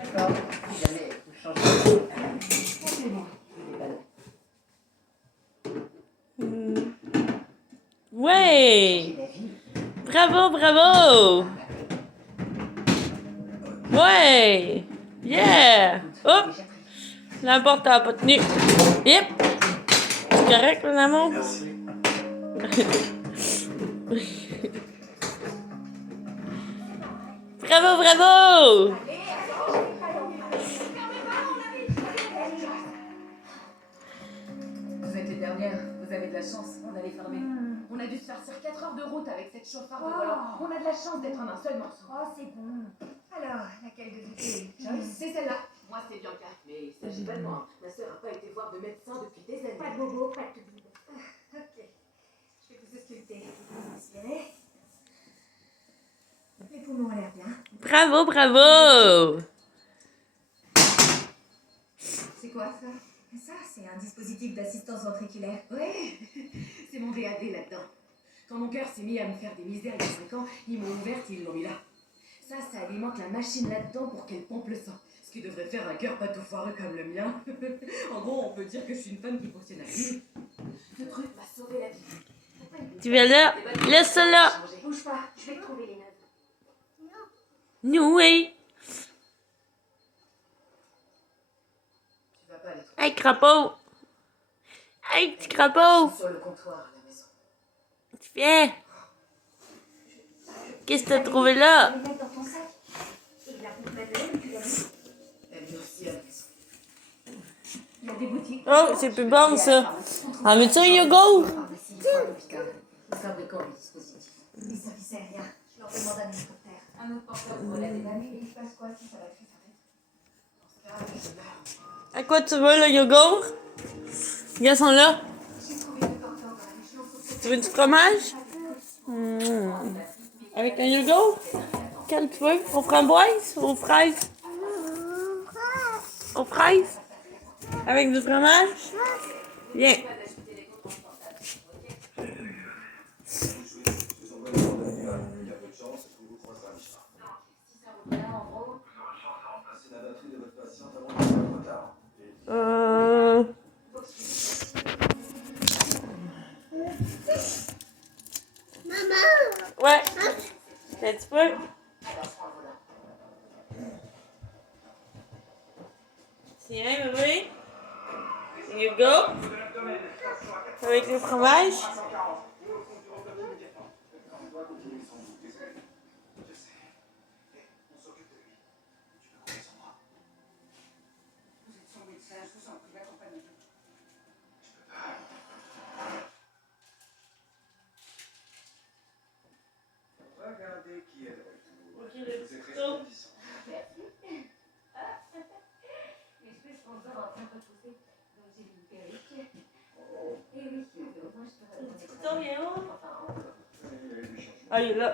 D'accord. Si jamais vous changez. Ouais! Bravo, bravo! Ouais! Yeah! Oh! La porte n'a pas tenu. Yep! C'est correct, mon amour? Bravo, bravo! Vous êtes les dernières, vous avez de la chance, on allait fermer. On a dû se farcir 4 heures de route avec cette chauffarde de volant. On a de la chance d'être en un seul morceau. Oh, c'est bon. Alors, laquelle de toutes les... Joyce, c'est celle-là. Moi, c'est Bianca. Mais il s'agit pas de moi. Ma sœur n'a pas été voir de médecin depuis des années. Pas de bobo, pas de tout. Ok. Je vais vous ausculter. Inspirez. Les poumons ont l'air bien. Bravo, bravo! C'est quoi ça? Ça, c'est un dispositif d'assistance ventriculaire. Ouais, c'est mon VAD là-dedans. Quand mon cœur s'est mis à me faire des misères il y a 5 ans, ils m'ont ouverte et ils l'ont mis là. Ça alimente la machine là-dedans pour qu'elle pompe le sang. Ce qui devrait faire un cœur pas tout foireux comme le mien. En gros, on peut dire que je suis une femme qui fonctionne à vie. Ce truc m'a sauvé la vie. Tu viens là? Laisse ça là! Bouge pas, je vais te trouver les neuves. Nous, oui! Tu vas pas les trouver. Hey, crapaud! Hey, petit crapaud! Sur le comptoir à la maison. Tu viens? Qu'est-ce que t'as trouvé là? Les mettre dans ton sac. Et la pompe manuelle, tu l'as mis. Elle vient aussi à la maison. Il y a des boutiques. Oh, c'est plus bon ça! Ah, mais tu un yogourt? Pharmacie, Hôpital. Le fabricant du dispositif. les services aériens. Je leur demande un hélicoptère. Un autre porteur pour la déballe. Et il se passe quoi si ça va plus s'arrête? Dans ce cas, je meurs. À quoi tu veux le yogourt? Ils sont là. J'ai trouvé deux porteurs dans la région. Tu veux du fromage? Avec un yogourt? Quel tu veux? Aux framboises? Aux fraises? Aux fraises? Avec du fromage? Viens. Euh... Ouais. Un petit peu. Tiens, bébé. You go. Avec le fromage. Regardez qui est de retour. Ok, le Vous êtes petit resplendissant. Les cheveux sont encore en train de repousser. Donc j'ai mis une perruque. Et oui, au moins je peux Le petit couteau, viens où? Enfin, Ah, il est là.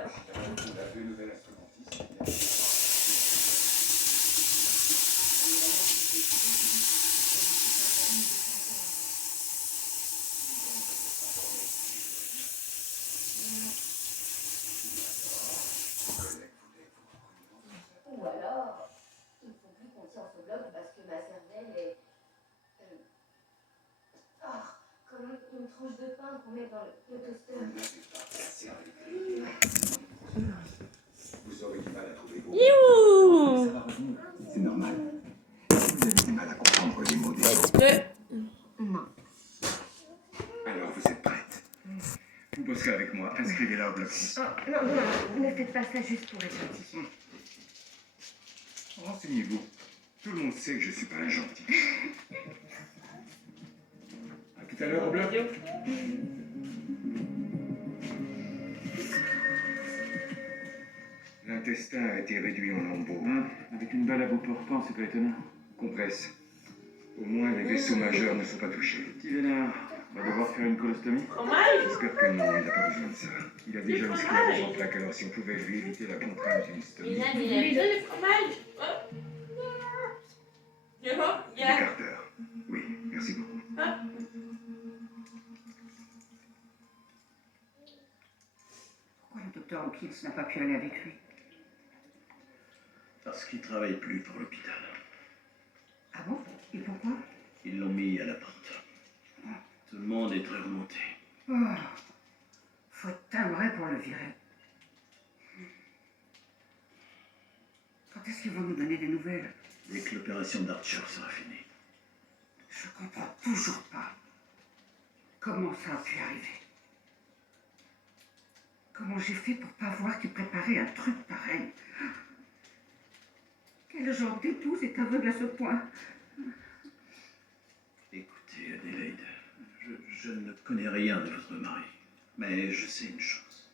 La deux nouvelles instrumentistes. ou alors, il ne faut plus qu'on tire ce bloc parce que ma cervelle est... comme une tranche de pain qu'on met dans le toaster. Vous aurez du mal à trouver vos Youhou! Ça va revenir. C'est normal. Vous avez du mal à comprendre les mots des Un autres. petit peu. Non. Alors vous êtes prête. Vous bosserez avec moi. Inscrivez-la au bloc 6. Oh, non, ne faites pas ça juste pour être gentil. Renseignez-vous. Tout le monde sait que je suis pas un gentil. À tout à l'heure au bloc. L'intestin a été réduit en lambeaux. Avec une balle à bout portant, c'est pas étonnant. Compresse. Au moins les vaisseaux majeurs ne sont pas touchés. Petit vénard, on va devoir faire une colostomie. Fromage? J'espère que non, il n'a pas besoin de ça. Il a déjà une sclérose en plaques, alors si on pouvait lui éviter la contrainte d'une stomie. Il aime ça, le fromage? Oh. Des Carter. Oui, merci beaucoup. Pourquoi le docteur Hawkins n'a pas pu aller avec lui? Parce qu'il travaille plus pour l'hôpital. Ah bon? Et pourquoi? Ils l'ont mis à la porte. Tout le monde est très remonté. Oh, faut être timbré pour le virer. Quand est-ce qu'ils vont nous donner des nouvelles? Dès que l'opération d'Archer sera finie. Je comprends toujours pas comment ça a pu arriver. Comment j'ai fait pour pas voir qu'ils préparaient un truc pareil? Quel genre d'épouse est aveugle à ce point? Écoutez, Adélaïde, je ne connais rien de votre mari, mais je sais une chose.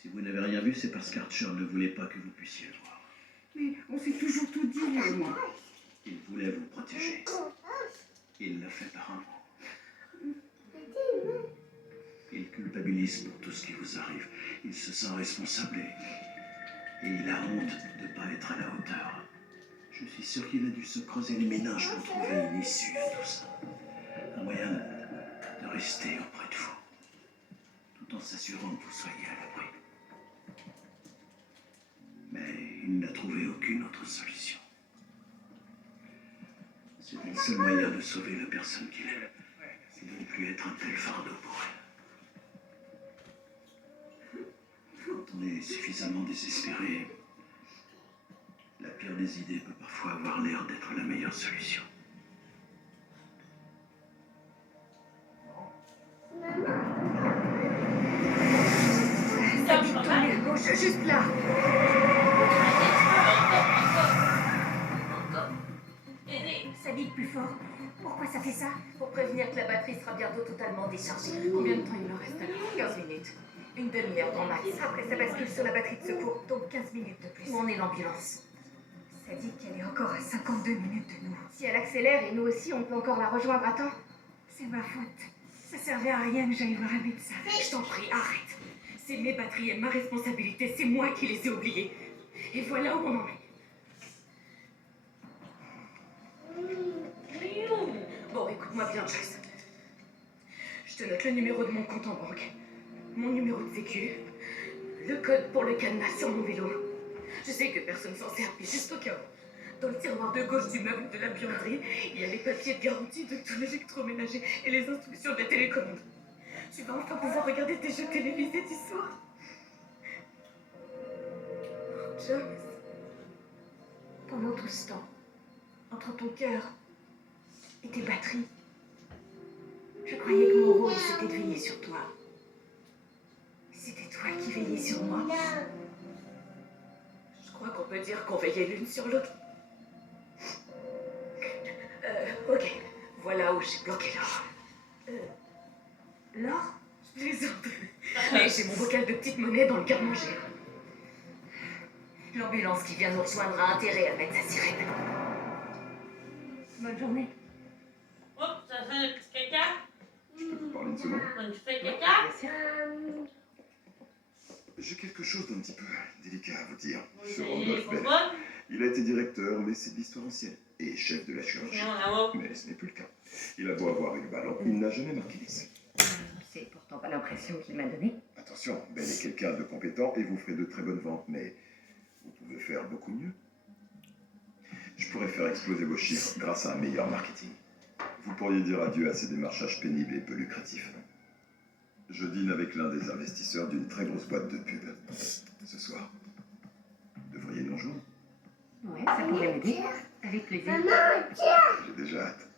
Si vous n'avez rien vu, c'est parce qu'Archer ne voulait pas que vous puissiez le voir. Mais on s'est toujours tout dit, lui et moi. Il voulait vous protéger. Il l'a fait par amour. Il culpabilise pour tout ce qui vous arrive. Il se sent responsable et il a honte de ne pas être à la hauteur. Je suis sûr qu'il a dû se creuser les méninges pour trouver une issue à tout ça. Un moyen de rester auprès de vous, tout en s'assurant que vous soyez à l'abri. Mais il n'a trouvé aucune autre solution. C'était le seul moyen de sauver la personne qu'il aime. C'est de ne plus être un tel fardeau pour elle. Quand on est suffisamment désespéré, la pire des idées peut parfois avoir l'air d'être la meilleure solution. Ça dit de tourner à gauche, juste là. Ça dit plus fort. Pourquoi ça fait ça? Pour prévenir que la batterie sera bientôt totalement déchargée. Combien de temps il me reste alors? 15 minutes. Une demi-heure grand max. Après, ça bascule sur la batterie de secours. Donc 15 minutes de plus. Où en est l'ambulance? Ça dit qu'elle est encore à 52 minutes de nous. Si elle accélère et nous aussi, on peut encore la rejoindre à temps. C'est ma faute. Ça servait à rien que j'aille voir un médecin. Je t'en prie, arrête. C'est mes batteries et ma responsabilité. C'est moi qui les ai oubliées. Et voilà où on en est. Bon, écoute-moi bien, Joyce. Je te note le numéro de mon compte en banque, mon numéro de sécu, le code pour le cadenas sur mon vélo. Je sais que personne s'en sert, mais juste au cas où. Dans le tiroir de gauche du meuble de la buanderie, il y a les papiers de garantie de tout l'électroménager et les instructions de la télécommande. Tu vas enfin pouvoir regarder tes jeux télévisés du soir. Joyce, pendant tout ce temps, entre ton cœur et tes batteries, je croyais que mon rôle c'était de veiller sur toi. C'était toi qui veillais sur moi. Je crois qu'on peut dire qu'on veillait l'une sur l'autre. Ok, voilà où j'ai bloqué l'or. L'or? Je plaisante. Mais j'ai mon bocal de petites monnaies dans le garde-manger. L'ambulance qui vient nous rejoindre a intérêt à mettre sa sirène. Bonne journée. Oh, ça fait un petit caca? Je peux vous parler une seconde? Un petit caca? Bien sûr. J'ai quelque chose d'un petit peu délicat à vous dire. Oui, Sur il est Randolph Bell. pourquoi? Il a été directeur, mais c'est de l'histoire ancienne. Et chef de la chirurgie. Non, là-haut. Mais ce n'est plus le cas. Il a beau avoir eu le ballon, il n'a jamais marqué l'essai. C'est pourtant pas l'impression qu'il m'a donnée. Attention, Ben est quelqu'un de compétent et vous ferez de très bonnes ventes, mais vous pouvez faire beaucoup mieux. Je pourrais faire exploser vos chiffres grâce à un meilleur marketing. Vous pourriez dire adieu à ces démarchages pénibles et peu lucratifs. Je dîne avec l'un des investisseurs d'une très grosse boîte de pub ce soir. Devriez nous rejoindre? Ouais, ça pourrait m'aider. Avec plaisir. J'ai déjà hâte.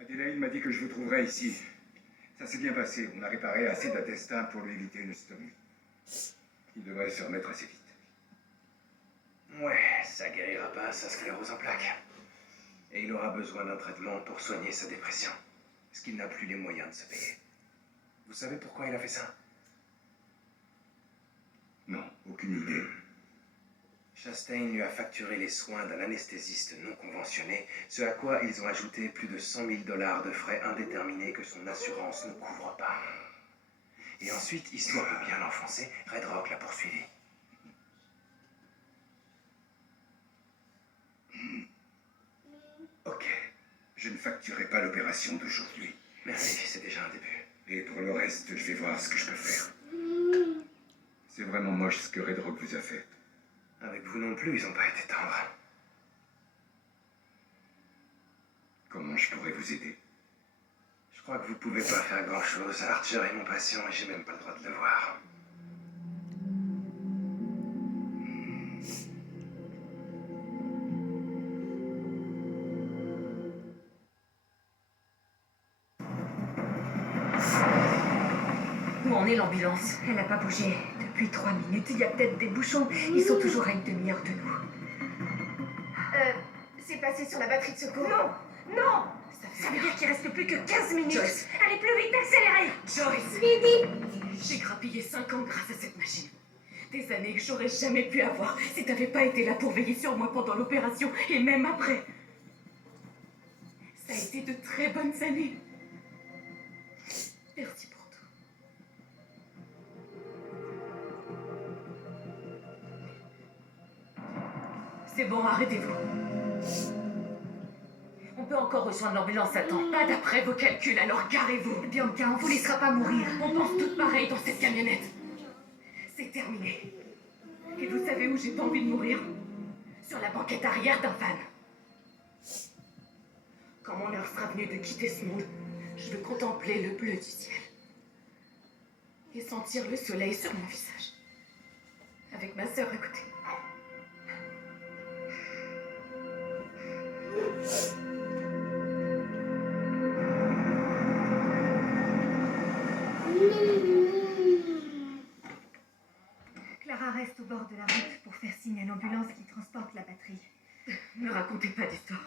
Adélaïde m'a dit que je vous trouverais ici. Ça s'est bien passé. On a réparé assez d'intestin pour lui éviter une stomie. Il devrait se remettre assez vite. Ouais, ça guérira pas sa sclérose en plaques. Et il aura besoin d'un traitement pour soigner sa dépression. Parce qu'il n'a plus les moyens de se payer. Vous savez pourquoi il a fait ça? Non, aucune idée. Chastain lui a facturé les soins d'un anesthésiste non conventionné, ce à quoi ils ont ajouté plus de 100 000 $ de frais indéterminés que son assurance ne couvre pas. Et ensuite, histoire de bien l'enfoncer, Red Rock l'a poursuivi. Ok, Je ne facturerai pas l'opération d'aujourd'hui. Merci, c'est déjà un début. Et pour le reste, je vais voir ce que je peux faire. C'est vraiment moche ce que Red Rock vous a fait. Avec vous non plus, ils n'ont pas été tendres. Comment je pourrais vous aider? Je crois que vous pouvez pas faire grand-chose. Archer est mon patient et j'ai même pas le droit de le voir. Où en est l'ambulance? Elle n'a pas bougé depuis 3 minutes. Il y a peut-être des bouchons. Ils sont toujours à une demi-heure de nous. C'est passé sur la batterie de secours. Non, non. Ça veut dire qu'il reste plus que 15 minutes. Joyce. Allez plus vite, accélérez. Joyce. J'ai grappillé 5 ans grâce à cette machine. Des années que j'aurais jamais pu avoir si t'avais pas été là pour veiller sur moi pendant l'opération et même après. Ça a été de très bonnes années. Merci pour tout. C'est bon, arrêtez-vous. On peut encore rejoindre l'ambulance à temps. Pas d'après vos calculs, alors garez-vous. Bianca, on vous laissera pas mourir. On pense toutes pareil dans cette camionnette. C'est terminé. Et vous savez où j'ai pas envie de mourir? Sur la banquette arrière d'un van. Quand mon heure sera venue de quitter ce monde, je veux contempler le bleu du ciel. Et sentir le soleil sur mon visage. Avec ma sœur à côté. Clara reste au bord de la route pour faire signe à l'ambulance qui transporte la batterie. Ne racontez pas d'histoire.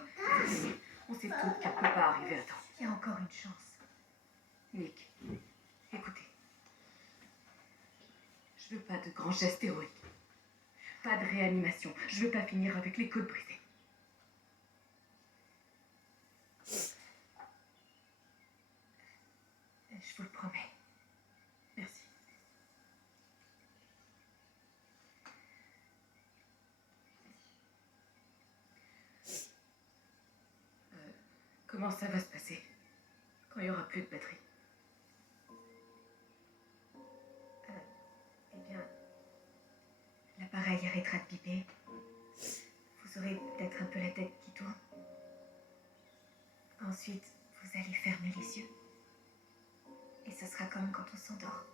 On sait toutes qu'elle ne peut pas arriver à temps. Il y a encore une chance. Nick, écoutez. Je veux pas de grands gestes héroïques. Pas de réanimation. Je veux pas finir avec les côtes brisées. Je vous le promets. Merci. Comment ça va se passer quand il n'y aura plus de batterie? Eh bien, l'appareil arrêtera de piper. Vous aurez peut-être un peu la tête qui tourne. Ensuite, vous allez fermer les yeux. Et ce sera comme quand on s'endort.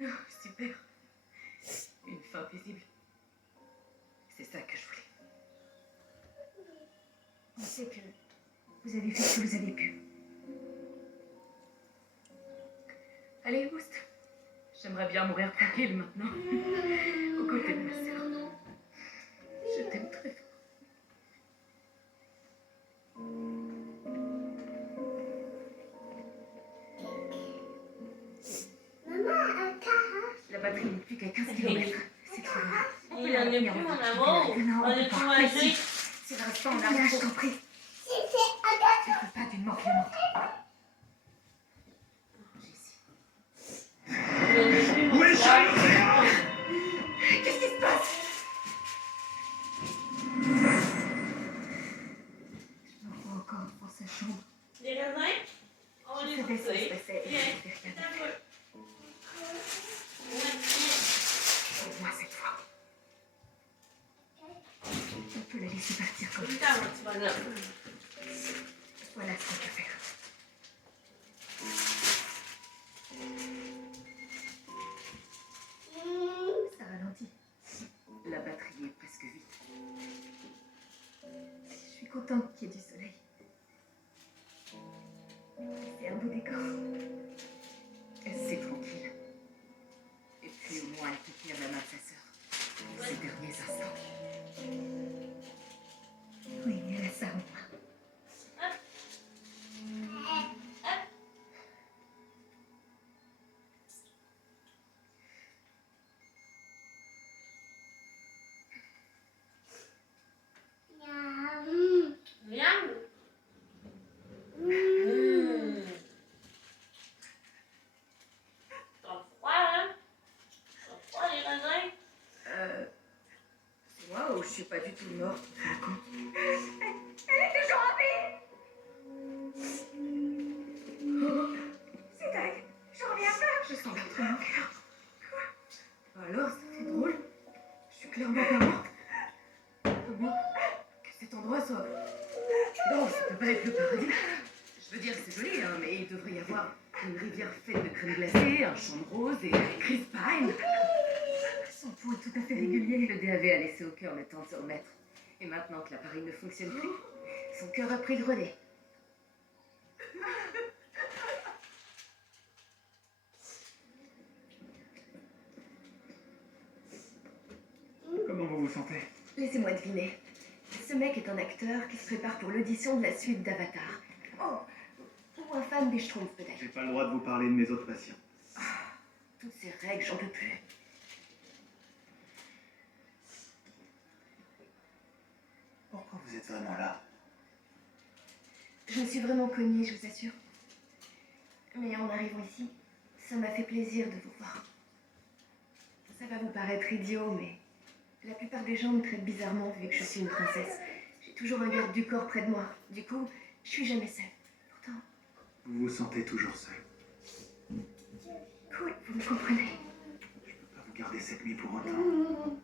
Oh, super. Une fin visible. C'est ça que je voulais. On sait que vous avez fait ce que vous avez pu. Allez, Oust. J'aimerais bien mourir tranquille maintenant. Aux côtés de ma sœur. Je t'aime très fort. La batterie n'est plus qu'à 15 km. C'est trop loin. Il y en a plus, mon amour. On est tout mangé. Si le reste pas en arrière, je t'en prie. Je ne peux pas d'une mort violente. Où est Charles? Qu'est-ce qui se passe? Je me vois encore dans sa chambre. Les raisins, on Je les savais ce qui se couper. passait et je Viens, n'avais rien c'est à fait. toi. Au moins cette fois. On peut la laisser partir comme Tout le ça. temps, mon petit bonhomme. Voilà ce qu'on peut faire. Ça ralentit. La batterie est presque vide. Je suis contente qu'il y ait du soleil. C'est un beau décor. C'est tranquille. Et puis au moins elle peut tenir la main de sa sœur. Ces derniers instants. Oui, elle a ça en moi. Miam. T'as froid, hein? T'as froid, les raisins? C'est moi ou je suis pas du tout morte? Raconte. Elle est toujours en vie! Comment que cet endroit soit... Non, ça peut pas être le paradis. Je veux dire, c'est joli, hein, mais il devrait y avoir une rivière faite de crème glacée, un champ de roses et Chris Pine. Son pouls est tout à fait régulier. Le DAV a laissé au cœur le temps de se remettre. Et maintenant que l'appareil ne fonctionne plus, son cœur a pris le relais. Comment vous vous sentez? Laissez-moi deviner. Ce mec est un acteur qui se prépare pour l'audition de la suite d'Avatar. Oh, ou un fan des Schtroumpfs peut-être. J'ai pas le droit de vous parler de mes autres patients. Toutes ces règles, j'en peux plus. Pourquoi vous êtes vraiment là? Je me suis vraiment cognée, je vous assure. Mais en arrivant ici, ça m'a fait plaisir de vous voir. Ça va vous paraître idiot, mais la plupart des gens me traitent bizarrement vu que je suis une princesse. J'ai toujours un garde du corps près de moi. Du coup, je suis jamais seule. Pourtant, Vous vous sentez toujours seul. cool, vous me comprenez. Je peux pas vous garder cette nuit pour autant.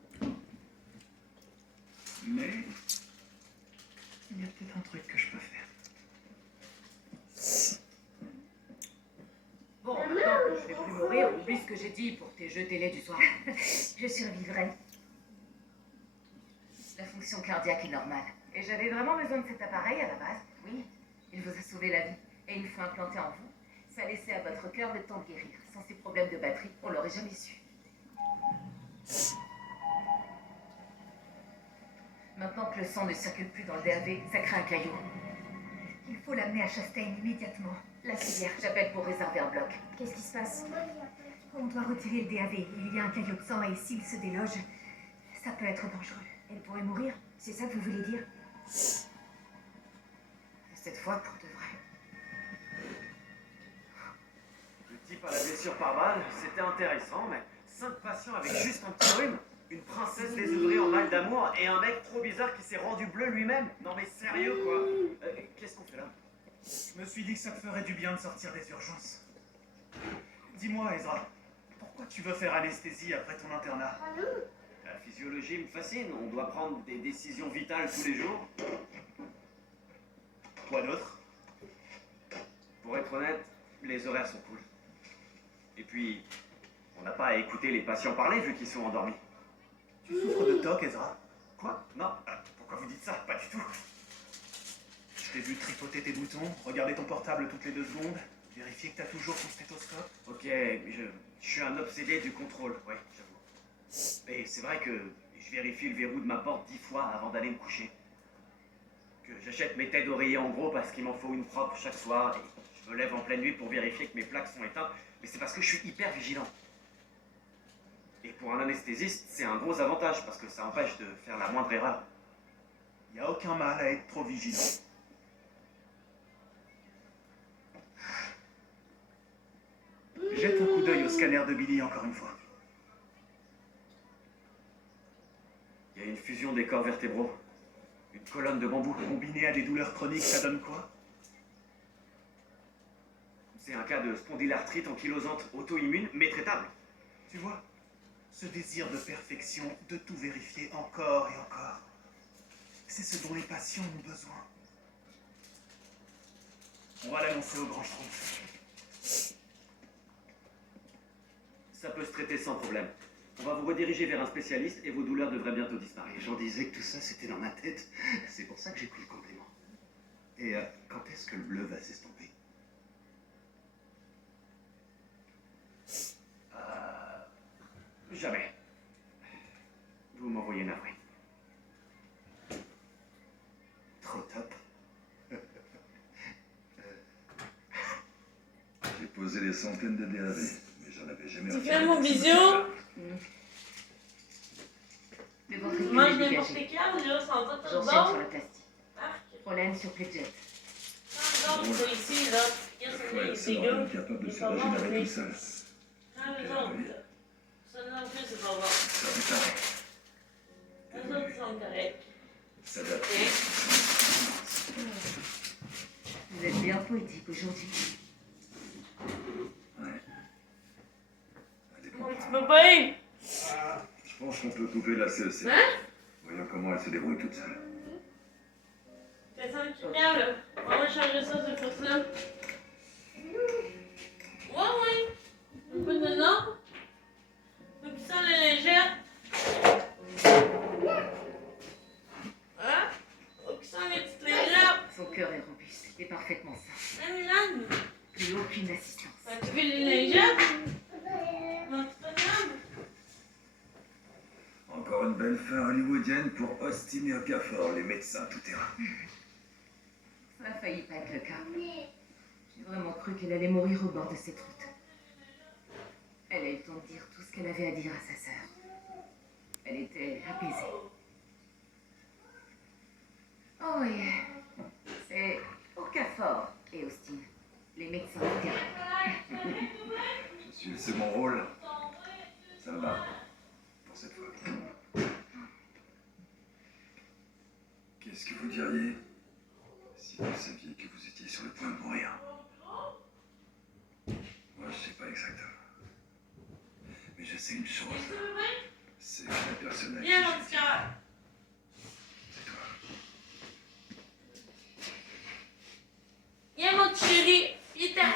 Mais il y a peut-être un truc que je peux faire. Bon, maintenant que je vais plus mourir, oublie ce que j'ai dit pour tes jeux télé du soir. Je survivrai. La fonction cardiaque est normale. Et j'avais vraiment besoin de cet appareil à la base. Oui, il vous a sauvé la vie. Et une fois implanté en vous, ça laissait à votre cœur le temps de guérir. Sans ces problèmes de batterie, on l'aurait jamais su. Maintenant que le sang ne circule plus dans le DAV, ça crée un caillou. Il faut l'amener à Chastain immédiatement. La civière. J'appelle pour réserver un bloc. Qu'est-ce qui se passe? On doit retirer le DAV. Il y a un caillot de sang et s'il se déloge, ça peut être dangereux. Elle pourrait mourir. C'est ça que vous voulez dire? Cette fois, pour de vrai. Le type à la blessure par balle, c'était intéressant, mais 5 patients avec juste un petit rhume, une princesse désœuvrée en mal d'amour et un mec trop bizarre qui s'est rendu bleu lui-même. Non mais sérieux quoi. Qu'est-ce qu'on fait là? Je me suis dit que ça te ferait du bien de sortir des urgences. Dis-moi, Ezra, pourquoi tu veux faire anesthésie après ton internat? La physiologie me fascine, on doit prendre des décisions vitales tous les jours. Quoi d'autre? Pour être honnête, les horaires sont cool. Et puis, on n'a pas à écouter les patients parler vu qu'ils sont endormis. Tu souffres de TOC, Ezra? Quoi? Non. Pourquoi vous dites ça? Pas du tout. Je t'ai vu tripoter tes boutons, regarder ton portable toutes les 2 secondes, vérifier que t'as toujours ton stéthoscope. Ok, je suis un obsédé du contrôle, ouais, j'avoue. Et c'est vrai que je vérifie le verrou de ma porte 10 fois avant d'aller me coucher. Que j'achète mes têtes d'oreiller en gros parce qu'il m'en faut une propre chaque soir. Et je me lève en pleine nuit pour vérifier que mes plaques sont éteintes, mais c'est parce que je suis hyper vigilant. Et pour un anesthésiste, c'est un gros avantage parce que ça empêche de faire la moindre erreur. Y a aucun mal à être trop vigilant. Jette un coup d'œil au scanner de Billy encore une fois. Il y a une fusion des corps vertébraux. Une colonne de bambou. Combiné à des douleurs chroniques, ça donne quoi? C'est un cas de spondylarthrite ankylosante auto-immune, mais traitable. Tu vois, ce désir de perfection, de tout vérifier encore et encore, c'est ce dont les patients ont besoin. On va l'annoncer au grand Schtroumpf. Ça peut se traiter sans problème. On va vous rediriger vers un spécialiste et vos douleurs devraient bientôt disparaître. J'en disais que tout ça c'était dans ma tête. C'est pour ça que j'ai pris le compliment. Et quand est-ce que le bleu va s'estomper? Jamais. Vous m'envoyez navré. Trop top. J'ai posé des centaines de DAV, mais j'en avais jamais Tu refait fais mon un. bisou? Le ventricule Mange est n'importe dégagé. quel, là, sans doute tout J'enchaîne sur bon. le plastique. Arc. Prolène sur Pledget. Quand les autres, c'est ici, là. Qu'est-ce que Ouais, c'est, c'est les normal, gars? incapable de C'est se pas bon, régénérer mais- tout seul. Quand les autres, ça non plus, c'est pas bon. Ça m'étonne. Les autres sont corrects. S'adapte. Vous êtes bien poétique aujourd'hui. Ouais. Allez, bon. Tu peux pas y? Je Je pense qu'on peut couper la CEC. Hein? Voyons comment elle se débrouille toute seule. C'est ça qui câble. On va changer ça, c'est pour ça. Ouais. Un peu dedans. Donc ça, les légère. Hein? Donc ça, les petites légères. Son cœur est robuste et parfaitement sain. Un Milan. Plus aucune assistance. Tu fais les légères? Non, c'est pas grave. Encore une belle fin hollywoodienne pour Austin et Okafor, les médecins tout-terrain. Ça a failli pas être le cas. J'ai vraiment cru qu'elle allait mourir au bord de cette route. Elle a eu le temps de dire tout ce qu'elle avait à dire à sa sœur. Elle était apaisée. Oh oui, c'est Okafor et Austin, les médecins de terrain. Je suis, c'est mon rôle. Ça me va. Pour cette fois. Qu'est-ce que vous diriez si vous saviez que vous étiez sur le point de mourir? Moi, je sais pas exactement. Mais je sais une chose. C'est que la personne à qui Viens, je mon petit cœur. c'est toi. Viens, mon petit chéri. Viens.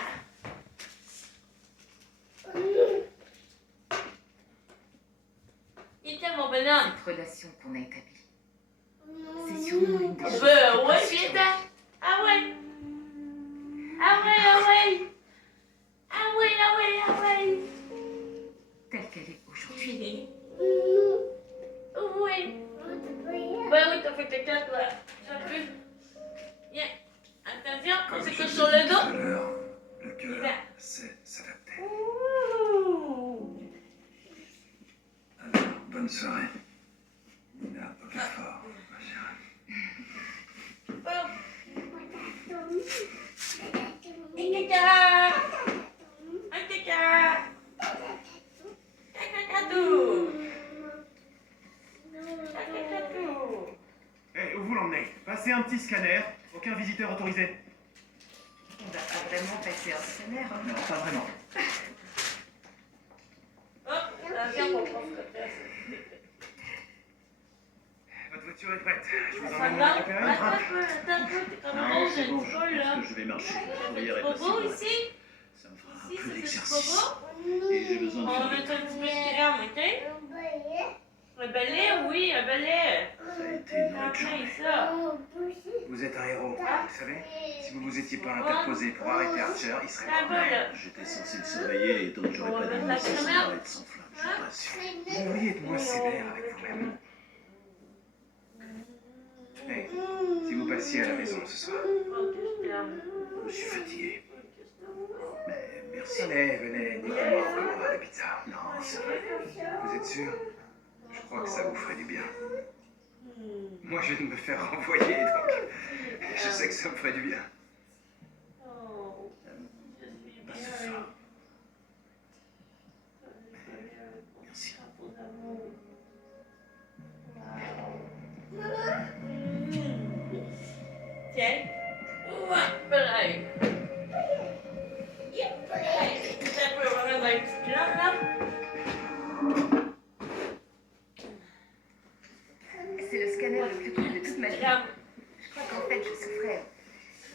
Viens, mon bonhomme. Cette relation qu'on a établie, c'est sûrement une des choses Ouais, les plus viens. précieuses. Ah ouais. Ah ouais, ah ouais. Ah ouais, ah ouais, ah ouais. Telle qu'elle est aujourd'hui. Oui. Bah oui, t'as fait caca, toi. T'as pu. Viens. Attention, on Comme se je couche l'ai sur dit le tout à dos. l'heure, le cœur, Viens. c'est s'adapter. Ouh. Alors, bonne soirée. Nina Okafor, ma chérie. Et caca. Un caca. Cacacatou. Cacacatou. Eh, où vous l'emmenez? Passez un petit scanner. Aucun visiteur autorisé. On va pas vraiment passer un scanner. Hein. Non, pas vraiment. Hop, ça vient mon prof. Votre voiture est prête. Je vous Ça emmène va? la récupérer. Attends un peu, t'es comme beau, j'ai une folle là. Je vais marcher. La fourrière est Bobo possible. ici? Ça me fera un Ici, peu c'est d'exercice. Bobo? Et j'ai besoin On de va faire mettre un petit peu de crème, ok? Un balai, oui, un balai. Ça a été une Ah, autre journée. ça. Vous êtes un héros. Vous savez, si vous vous étiez pas interposé pour arrêter Archer, il serait La mort. boule. J'étais censé le surveiller et donc j'aurais On va pas dû mettre la laisser son caméra. arrêt sans flamme, je vous rassure. Vous devriez être moins sévère avec vous-même. Hey, si vous passiez à la maison ce soir. Je suis fatigué. Mais merci. Venez, dites-moi comment va la pizza. Non, c'est vrai. Vous êtes sûr? Je crois que ça vous ferait du bien. Moi, je vais me faire renvoyer, donc je sais que ça me ferait du bien. Pas ce soir. Merci. Tiens. Ouais, pareil. Yep, pareil. Tout un peu, on va mettre dans les petites glaces, là. C'est le scanner le plus cool de toute ma vie. Crème. Je crois qu'en fait, je souffrais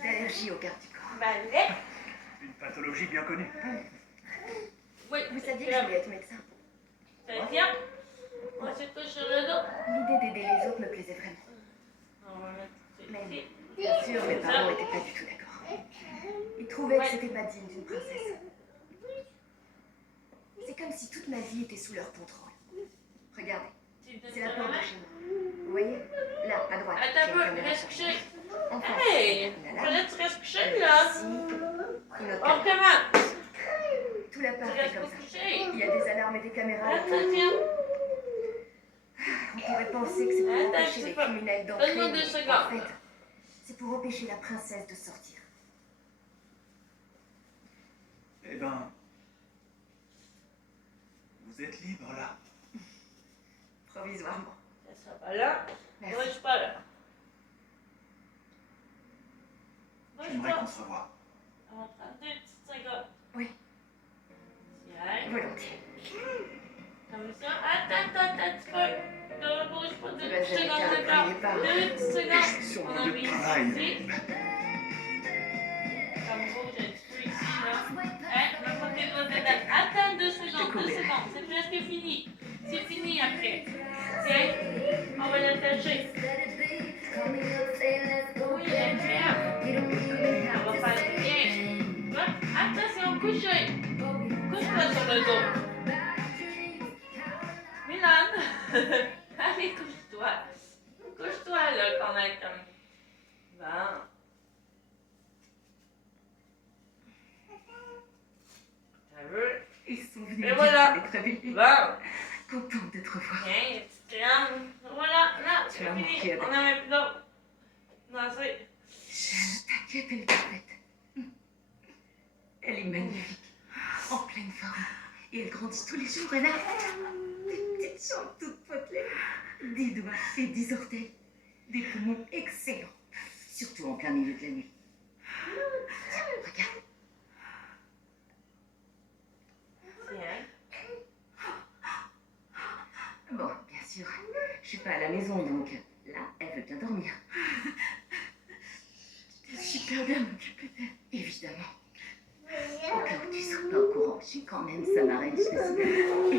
d'allergie au garde du corps. Balai. Une pathologie bien connue. Oui, Vous saviez que je voulais être médecin. Tiens. On se couche sur le dos. L'idée d'aider les autres me plaisait vraiment. On va mettre Mais ici. bien sûr, mes parents n'étaient pas du tout d'accord. Ils trouvaient que c'était pas digne d'une princesse. C'est comme si toute ma vie était sous leur contrôle. Regardez, c'est la porte de chez moi. Vous voyez? Là, à droite. Attends j'ai un peu, une caméra reste sur couché. moi. Enfin, Hey! là, Fallait que tu restes couché, là. ici, une autre On caméra. recommence. Tout l'appart Tu est restes comme pas ça. couché. Il y a des alarmes et des caméras. Attention. On pourrait penser que c'est pour Attends, empêcher c'est les pas- criminels d'entrer. Donne-moi 2 mais secondes. En fait, c'est pour empêcher la princesse de sortir. Eh ben, vous êtes libre là. Provisoirement. Ça va là. Merci. Moi, je suis pas là. Moi, je suis J'aimerais pas. qu'on se revoie. On va prendre 2 petites secondes. Oui. Tiens. Volontiers. Comme ça. Attends. pareil. Si. Comme gros, j'ai tout ici, là. Le côté doit être... Attends 2 secondes, 2 secondes. C'est presque fini. C'est fini après. Tiens, on va l'attacher. Oui, incroyable. On va faire bien. Attention, couche-toi. Couche-toi sur le dos. Milan. Allez, couche-toi. Couche-toi, là, quand même. Bon. Ça veut? Ils sont venus Et me voilà. dire d'être réveillés. Bon. Contente de te revoir. Tiens, petite crème. Voilà, là, Tu c'est m'as fini. manqué, Ada. On a même plus d'eau. Non, c'est... Jeanne, t'inquiète, elle est parfaite. Elle est magnifique, en pleine forme. Et elle grandit tous les jours. Elle a des petites jambes toutes potelées, des doigts et 10 orteils, des poumons excellents, surtout en plein milieu de la nuit. Tiens, regarde. Tiens. Bon, bien sûr, je suis pas à la maison, donc là, elle veut bien dormir. T'es super bien occupée d'elle. Évidemment. Au cas où tu seras pas au courant, je suis quand même sa marraine spéciale. Et